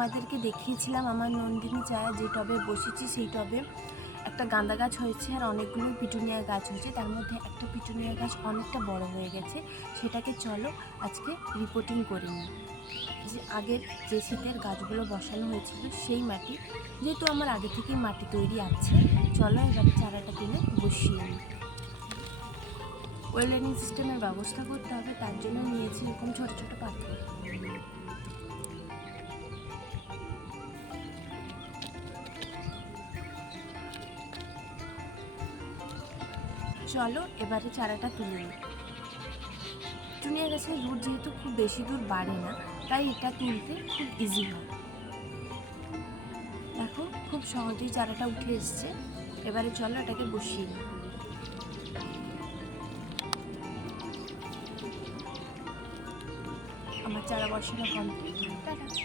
তোমাদেরকে দেখিয়েছিলাম আমার নন্দিনী চারা যে টবে বসেছি, সেই টবে একটা গাঁদা গাছ হয়েছে আর অনেকগুলো পিটুনিয়া গাছ হয়েছে। তার মধ্যে একটা পিটুনিয়া গাছ অনেকটা বড় হয়ে গেছে। সেটাকে চলো আজকে রিপোর্টিং করে নিই। যে আগের যে শীতের গাছগুলো বসানো হয়েছিল, সেই মাটি যেহেতু আমার আগে থেকেই মাটি তৈরি আছে, চলো এবার চারাটা কিনে বসিয়ে নিই। ওয়েল্ডিং সিস্টেমের ব্যবস্থা করতে হবে, তার জন্য নিয়েছি এরকম ছোটো ছোটো পাথর। চলো, এবারে চারাটা তুলে নিই। টুনিয়া গাছের রুট যেহেতু খুব বেশি দূর বাড়ে না, তাই এটা তুলতে খুব ইজি হয়। দেখো, খুব সহজেই চারাটা উঠে এসছে। এবারে চলো এটাকে বসিয়ে নিই। আমার চারা বসানো কমপ্লিট টাটা।